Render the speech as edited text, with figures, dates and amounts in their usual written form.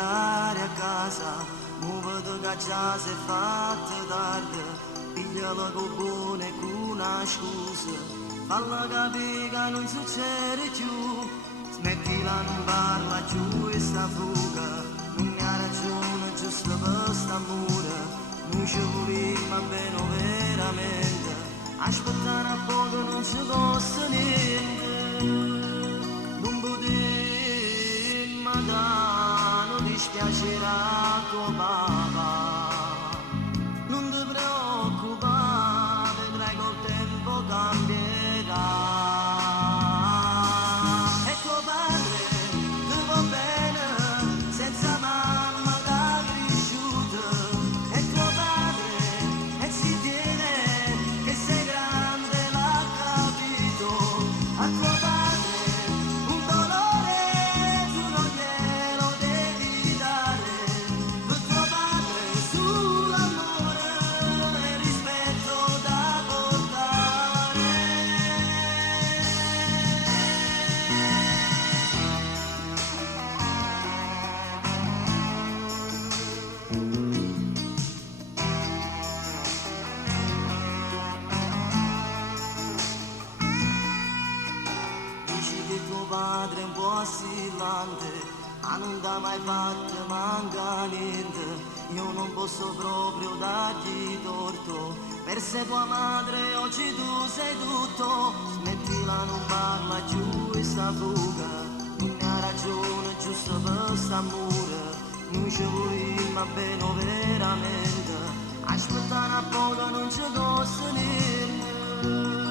andare a casa, mu vedo che già si è fatta tardi, pigliala con buone e con una scusa, falla capire che non succede più, smettila non parla più e sta fuga, non ne ha ragione giusto per st'amore, non ci volimmo bene veramente, aspettare a poco non ci costa niente. Non potremmo da, non dispiacerà tuo papà. Non ti preoccupare, vedrai col tempo cambierà. E tuo padre ti va bene, senza mamma t'ha cresciuto. E tuo padre e si tiene, che sei grande, l'ha capito. A tuo padre un dolore tu non glielo devi dare, per tuo padre sull'amore e rispetto da portare. Dici che tuo padre è un po' assillante, ma non t'ha mai fatto manca niente. Io non posso proprio dargli torto, per se tua madre oggi tu sei tutto. Smettila, non parla più e sta fuga, non ne ha ragione giusto per st'amore. Noi ci volimmo bene veramente, aspettare a poco non ci costa niente.